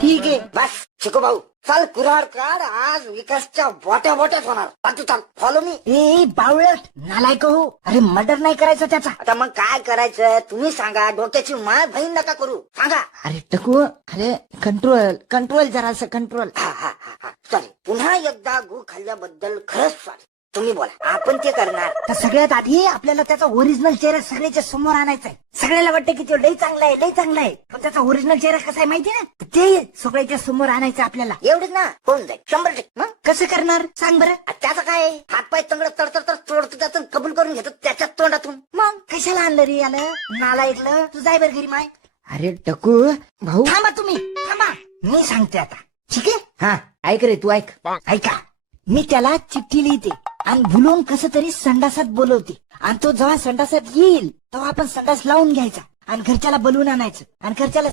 ठीक आहे. बस चिकू भाऊ चल कुऱ्हाड काढ, आज विकासच्या बोट्या बोट्याच होणार. तू चाल फॉलो मी. ए बावळट नालायक हो, अरे मर्डर नाही करायचं त्याचा. आता मग काय करायचं तुम्ही सांगा, डोक्याची माय बहीण नका करू, सांगा. अरे टकू, अरे कंट्रोल कंट्रोल जरासं कंट्रोल. सॉरी, पुन्हा एकदा गु खाल्ल्याबद्दल खरंच सॉरी. तुम्ही बोला, आपण ते करणार. तर सगळ्यात आधी आपल्याला त्याचा ओरिजिनल चेहरा सगळ्याच्या समोर आणायचा आहे. सगळ्याला वाटतं की तो लई चांगला आहे, लई चांगला आहे, पण त्याचा ओरिजिनल चेहरा कसा आहे माहिती ना, ते सगळ्याच्या समोर आणायचं आपल्याला. एवढंच ना, होऊन जाईल 100%. मग कसं करणार सांग बरं. त्याचं काय, हातपाय तंगड तडतड तोडतो, त्यातून कबूल करून घेतो त्याच्या तोंडातून. मग कशाला आणलं रे याला, नालायकलं. तू जाय बरं घरी माय. अरे टकू भाऊ थांबा, तुम्ही थांबा, मी सांगते आता. ठीक आहे, हा ऐक रे, तू ऐक. ऐका, मी त्याला चिठ्ठी लिहिते आणि भुलून कसं तरी संडासात बोलवते, आणि तो जेव्हा संडासात येईल तेव्हा आपण संडास लावून घ्यायचा आणि घरच्याला बोलवून आणायचं आणि घरच्याला